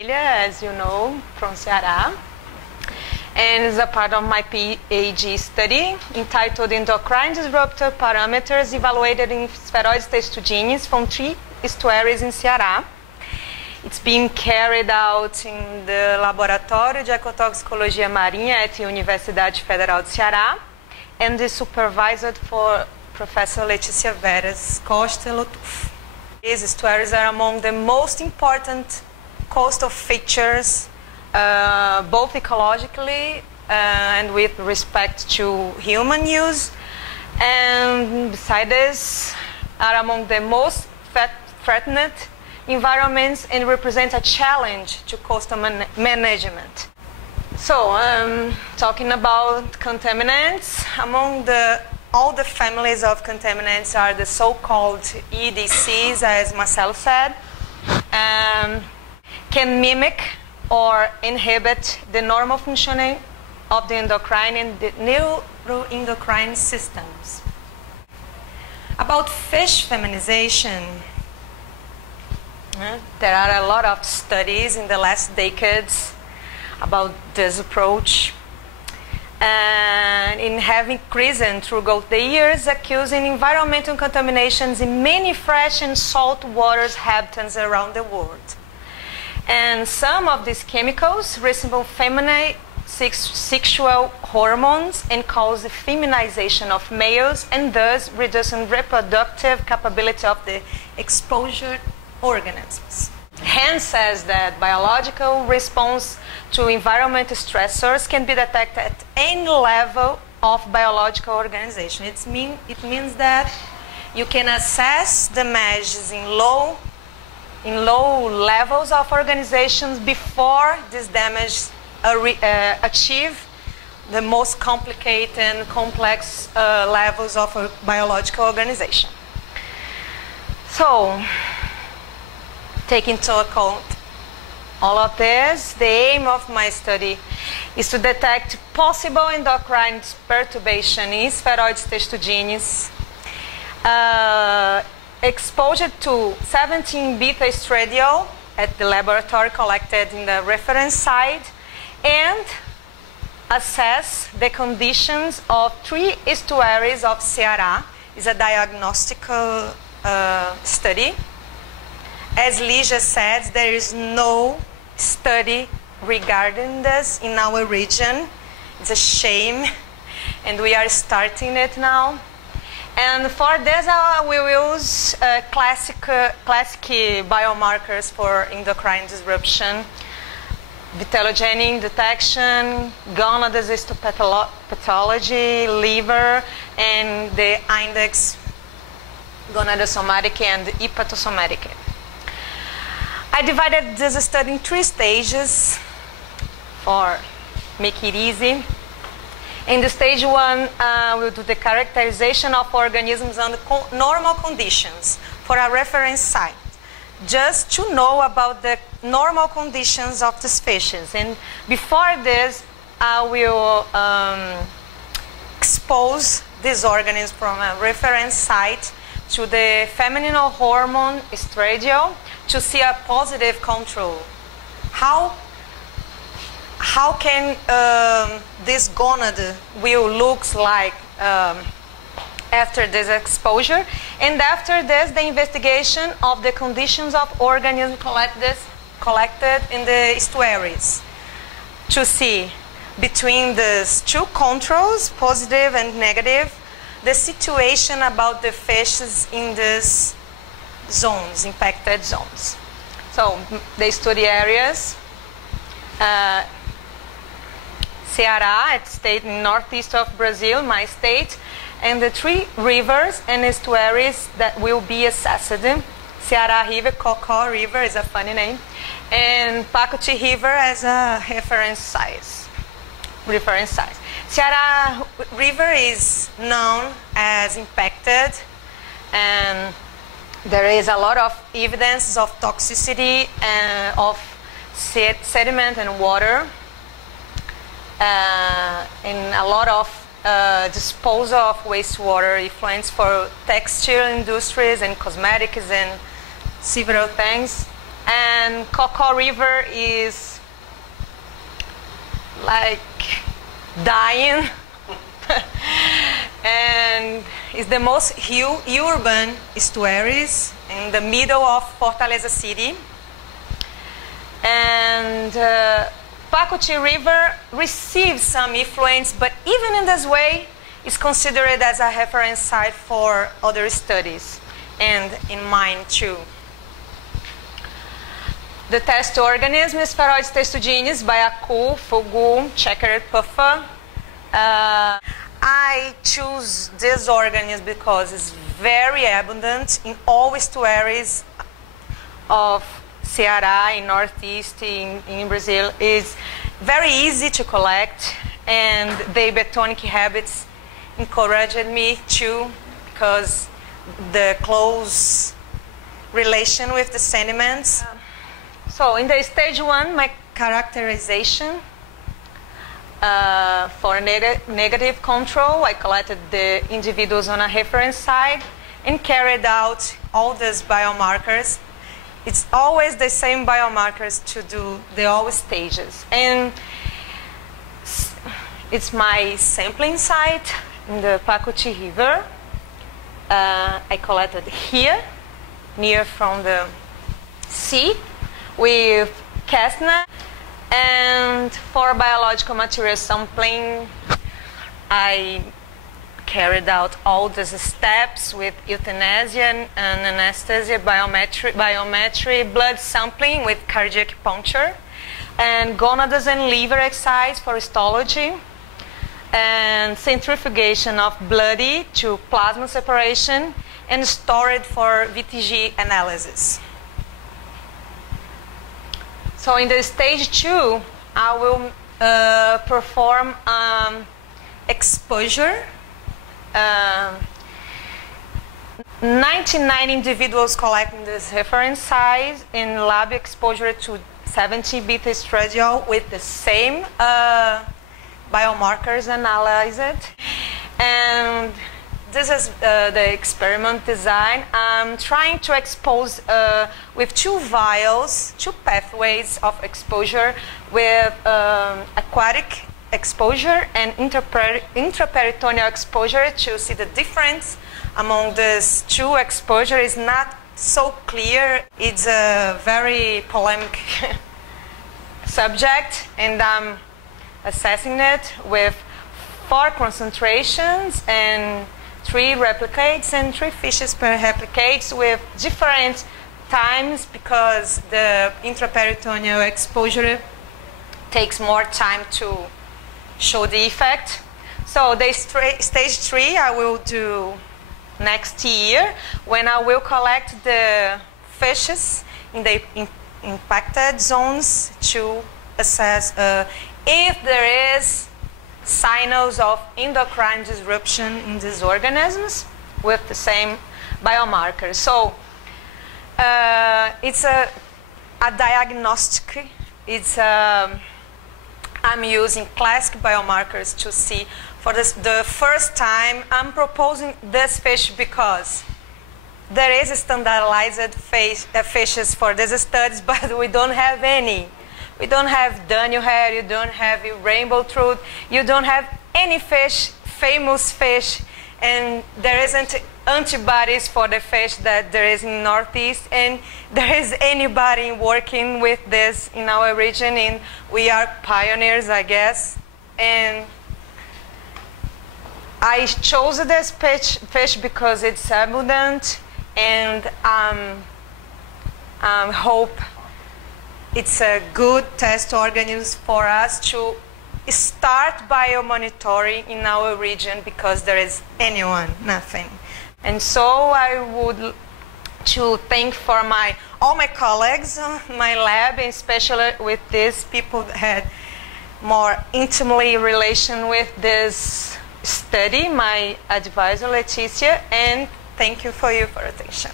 As you know, from Ceará, and is a part of my PhD study entitled Endocrine Disruptor Parameters Evaluated in Spheroids Testudinis from 3 estuaries in Ceará. It's being carried out in the Laboratório de Ecotoxicologia Marinha at the Universidade Federal de Ceará, and is supervised for Professor Letícia Veras Costa Lotuf. These estuaries are among the most important coastal features, both ecologically and with respect to human use, and besides this, are among the most threatened environments and represent a challenge to coastal management. So, talking about contaminants, among all the families of contaminants are the so-called EDCs, as Marcelo said. Can mimic or inhibit the normal functioning of the endocrine and the neuroendocrine systems. About fish feminization, there are a lot of studies in the last decades about this approach, and it have increased throughout the years, accusing environmental contaminations in many fresh and salt waters habitats around the world. And some of these chemicals resemble feminine sexual hormones and cause the feminization of males, and thus reducing reproductive capability of the exposure organisms. Hence says that biological response to environmental stressors can be detected at any level of biological organization. It means that you can assess the measures in low levels of organizations before this damage achieve the most complicated and complex levels of a biological organization. So, taking into account all of this, the aim of my study is to detect possible endocrine perturbation in spheroids testudinis, exposure to 17-beta estradiol at the laboratory collected in the reference site, and assess the conditions of 3 estuaries of Ceará. It's a diagnostical study. As Lígia said, there is no study regarding this in our region. It's a shame, and we are starting it now. And for this, we will use classic biomarkers for endocrine disruption, vitellogenin detection, gonadal histopathology, liver, and the index gonadosomatic and hepatosomatic. I divided this study in 3 stages for make it easy. In the stage 1, we'll do the characterization of organisms under normal conditions for a reference site, just to know about the normal conditions of the species. And before this, I will expose these organisms from a reference site to the feminine hormone estradiol to see a positive control. How can this gonad will look like after this exposure, and after this the investigation of the conditions of organisms collected in the estuaries to see between these 2 controls, positive and negative, the situation about the fishes in these zones, impacted zones. So the study areas, Ceará, at state in northeast of Brazil, my state, and the 3 rivers and estuaries that will be assessed. Ceará River, Cocó River is a funny name, and Pacuti River as a reference size. Ceará River is known as impacted, and there is a lot of evidence of toxicity of sediment and water, and a lot of disposal of wastewater effluents for textile industries and cosmetics and several things. and Coco River is like dying. And it's the most urban estuaries in the middle of Fortaleza city. And Pacuti River receives some influence, but even in this way, it's considered as a reference site for other studies, and in mine too. The test organism is Spheroides testudinis, Baiacu, Fugu, checkered puffer. I choose this organism because it's very abundant in all estuaries of Ceará, in Northeast, in Brazil. It's very easy to collect, and the betonic habits encouraged me too, because the close relation with the sediments. So in the stage 1, my characterization for negative control, I collected the individuals on a reference site and carried out all these biomarkers. It's always the same biomarkers to do the all stages. And it's my sampling site in the Pacuti River. I collected here, near from the sea, with Kestner. And for biological material sampling, I carried out all these steps with euthanasia and anesthesia, biometry, blood sampling with cardiac puncture, and gonads and liver exercise for histology, and centrifugation of bloody to plasma separation, and stored for VTG analysis. So in the stage 2, I will perform exposure. 99 individuals collecting this reference size in lab exposure to 70 beta estradiol with the same biomarkers analyzed. And this is the experiment design. I'm trying to expose with 2 vials, 2 pathways of exposure with aquatic exposure and intraperitoneal exposure to see the difference among these 2 exposures. Is not so clear. It's a very polemic subject, and I'm assessing it with 4 concentrations and 3 replicates and 3 fishes per replicates with different times, because the intraperitoneal exposure takes more time to show the effect. So the stage 3 I will do next year, when I will collect the fishes in the impacted zones to assess if there is signals of endocrine disruption in these organisms with the same biomarkers. So it's a diagnostic. I'm using classic biomarkers to see. For the first time, I'm proposing this fish because there is a standardized fishes for these studies, but we don't have any. We don't have Daniel hair, you don't have rainbow trout, you don't have any fish, famous fish, and there isn't antibodies for the fish that there is in Northeast, and there is anybody working with this in our region, and we are pioneers, I guess. And I chose this fish because it's abundant, and hope it's a good test organism for us to start biomonitoring in our region, because there is nothing. And so I would to thank for all my colleagues, my lab, and especially with these people that had more intimately relation with this study, my advisor Leticia, and thank you for your attention.